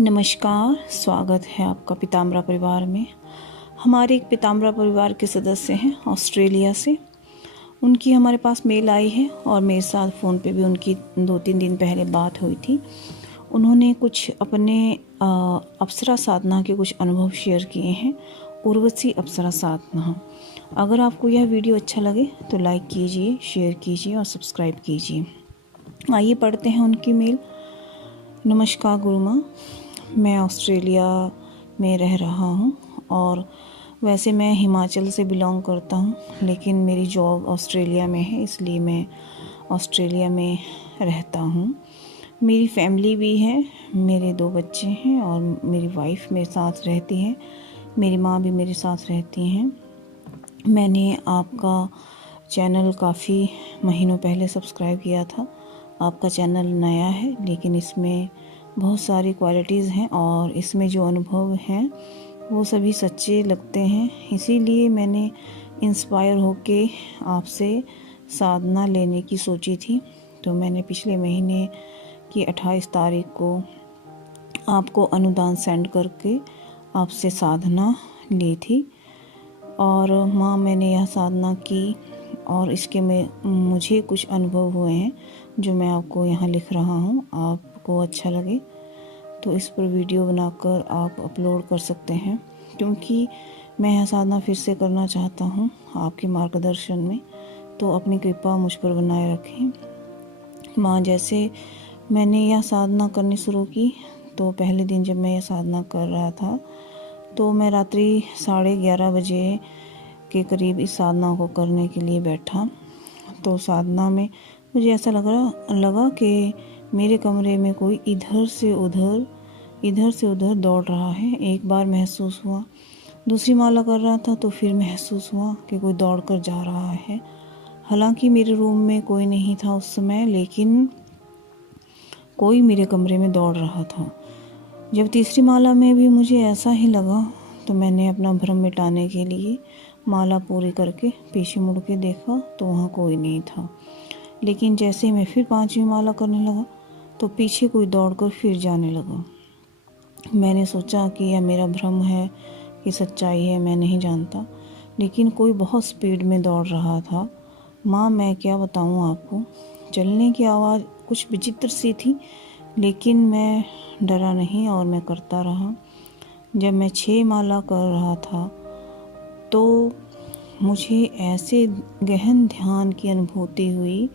नमस्कार, स्वागत है आपका पीताम्बरा परिवार में। हमारे एक पीताम्बरा परिवार के सदस्य हैं ऑस्ट्रेलिया से। उनकी हमारे पास मेल आई है और मेरे साथ फ़ोन पे भी उनकी 2-3 दिन पहले बात हुई थी। उन्होंने कुछ अपने अप्सरा साधना के कुछ अनुभव शेयर किए हैं। उर्वशी अप्सरा साधना। अगर आपको यह वीडियो अच्छा लगे तो लाइक कीजिए, शेयर कीजिए और सब्सक्राइब कीजिए। आइए पढ़ते हैं उनकी मेल। नमस्कार गुरु माँ, मैं ऑस्ट्रेलिया में रह रहा हूँ और वैसे मैं हिमाचल से बिलोंग करता हूँ, लेकिन मेरी जॉब ऑस्ट्रेलिया में है, इसलिए मैं ऑस्ट्रेलिया में रहता हूँ। मेरी फैमिली भी है, मेरे 2 बच्चे हैं और मेरी वाइफ मेरे साथ रहती है। मेरी माँ भी मेरे साथ रहती हैं। मैंने आपका चैनल काफ़ी महीनों पहले सब्सक्राइब किया था। आपका चैनल नया है, लेकिन इसमें बहुत सारी क्वालिटीज़ हैं और इसमें जो अनुभव हैं वो सभी सच्चे लगते हैं। इसीलिए मैंने इंस्पायर होके आपसे साधना लेने की सोची थी। तो मैंने पिछले महीने की 28 तारीख को आपको अनुदान सेंड करके आपसे साधना ली थी। और माँ, मैंने यह साधना की और इसके में मुझे कुछ अनुभव हुए हैं जो मैं आपको यहाँ लिख रहा हूँ। आपको अच्छा लगे तो इस पर वीडियो बनाकर आप अपलोड कर सकते हैं, क्योंकि मैं यह साधना फिर से करना चाहता हूँ आपके मार्गदर्शन में। तो अपनी कृपा मुझ पर बनाए रखें। माँ, जैसे मैंने यह साधना करनी शुरू की तो पहले दिन जब मैं यह साधना कर रहा था तो मैं रात्रि 11:30 बजे के करीब इस साधना को करने के लिए बैठा। तो साधना में मुझे ऐसा लगा कि मेरे कमरे में कोई इधर से उधर दौड़ रहा है। एक बार महसूस हुआ, दूसरी माला कर रहा था तो फिर महसूस हुआ कि कोई दौड़ कर जा रहा है। हालांकि मेरे रूम में कोई नहीं था उस समय, लेकिन कोई मेरे कमरे में दौड़ रहा था। जब तीसरी माला में भी मुझे ऐसा ही लगा तो मैंने अपना भ्रम मिटाने के लिए माला पूरी करके पीछे मुड़ के देखा तो वहाँ कोई नहीं था। लेकिन जैसे मैं फिर 5वीं माला करने लगा तो पीछे कोई दौड़कर फिर जाने लगा। मैंने सोचा कि यह मेरा भ्रम है कि सच्चाई है, मैं नहीं जानता, लेकिन कोई बहुत स्पीड में दौड़ रहा था। माँ, मैं क्या बताऊँ आपको, चलने की आवाज़ कुछ विचित्र सी थी, लेकिन मैं डरा नहीं और मैं करता रहा। जब मैं 6 माला कर रहा था तो मुझे ऐसे गहन ध्यान की अनुभूति हुई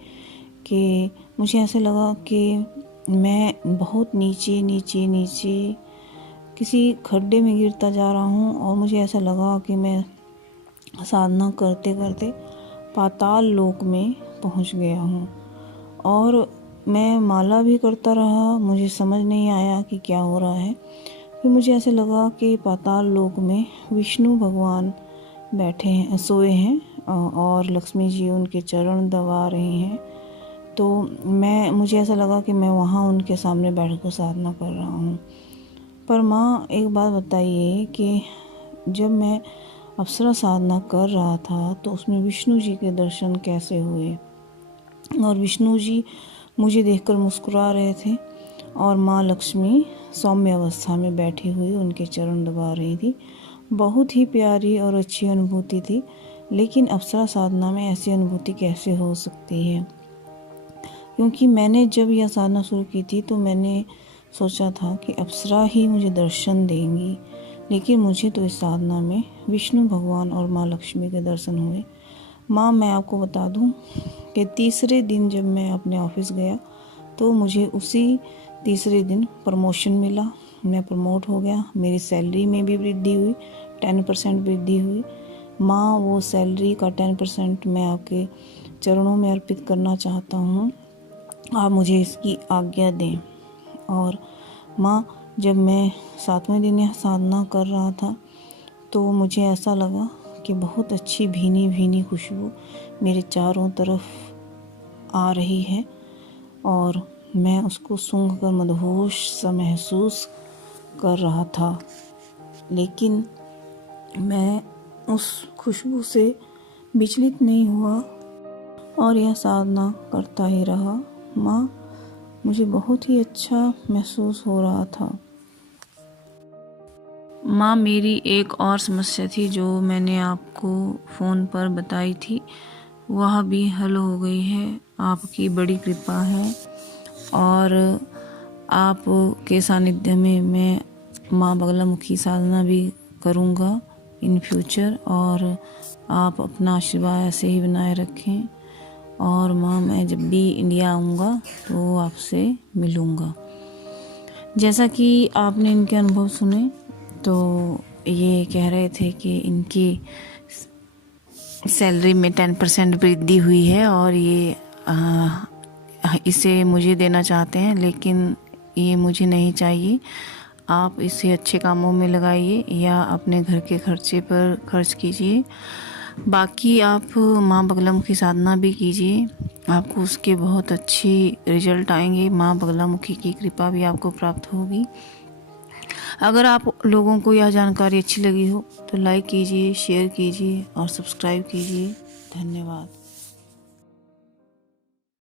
कि मुझे ऐसा लगा कि मैं बहुत नीचे किसी खड्डे में गिरता जा रहा हूँ और मुझे ऐसा लगा कि मैं साधना करते करते पाताल लोक में पहुँच गया हूँ। और मैं माला भी करता रहा, मुझे समझ नहीं आया कि क्या हो रहा है। फिर मुझे ऐसे लगा कि पाताल लोक में विष्णु भगवान बैठे हैं, सोए हैं और लक्ष्मी जी उनके चरण दबा रही हैं। तो मुझे ऐसा लगा कि मैं वहाँ उनके सामने बैठकर साधना कर रहा हूँ। पर माँ, एक बात बताइए कि जब मैं अप्सरा साधना कर रहा था तो उसमें विष्णु जी के दर्शन कैसे हुए? और विष्णु जी मुझे देखकर मुस्कुरा रहे थे और माँ लक्ष्मी सौम्य अवस्था में बैठी हुई उनके चरण दबा रही थी। बहुत ही प्यारी और अच्छी अनुभूति थी। लेकिन अप्सरा साधना में ऐसी अनुभूति कैसे हो सकती है? क्योंकि मैंने जब यह साधना शुरू की थी तो मैंने सोचा था कि अप्सरा ही मुझे दर्शन देंगी, लेकिन मुझे तो इस साधना में विष्णु भगवान और माँ लक्ष्मी के दर्शन हुए। माँ, मैं आपको बता दूँ कि तीसरे दिन जब मैं अपने ऑफिस गया तो मुझे उसी तीसरे दिन प्रमोशन मिला। मैं प्रमोट हो गया, मेरी सैलरी में भी वृद्धि हुई, 10% वृद्धि हुई। माँ, वो सैलरी का 10% मैं आपके चरणों में अर्पित करना चाहता हूँ। आप मुझे इसकी आज्ञा दें। और माँ, जब मैं 7वें दिन यह साधना कर रहा था तो मुझे ऐसा लगा कि बहुत अच्छी भीनी भीनी खुशबू मेरे चारों तरफ आ रही है और मैं उसको सूंघकर मदहोश सा महसूस कर रहा था। लेकिन मैं उस खुशबू से विचलित नहीं हुआ और यह साधना करता ही रहा। माँ, मुझे बहुत ही अच्छा महसूस हो रहा था। माँ, मेरी एक और समस्या थी जो मैंने आपको फ़ोन पर बताई थी, वह भी हल हो गई है। आपकी बड़ी कृपा है और आपके सानिध्य में मैं माँ बगलामुखी साधना भी करूँगा इन फ्यूचर, और आप अपना आशीर्वाद ऐसे ही बनाए रखें। और माँ, मैं जब भी इंडिया आऊँगा तो आपसे मिलूँगा। जैसा कि आपने इनके अनुभव सुने, तो ये कह रहे थे कि इनकी सैलरी में 10% वृद्धि हुई है और ये इसे मुझे देना चाहते हैं, लेकिन ये मुझे नहीं चाहिए। आप इसे अच्छे कामों में लगाइए या अपने घर के खर्चे पर खर्च कीजिए। बाकी आप माँ बगलामुखी साधना भी कीजिए, आपको उसके बहुत अच्छी रिजल्ट आएंगे। माँ बगलामुखी की कृपा भी आपको प्राप्त होगी। अगर आप लोगों को यह जानकारी अच्छी लगी हो तो लाइक कीजिए, शेयर कीजिए और सब्सक्राइब कीजिए। धन्यवाद।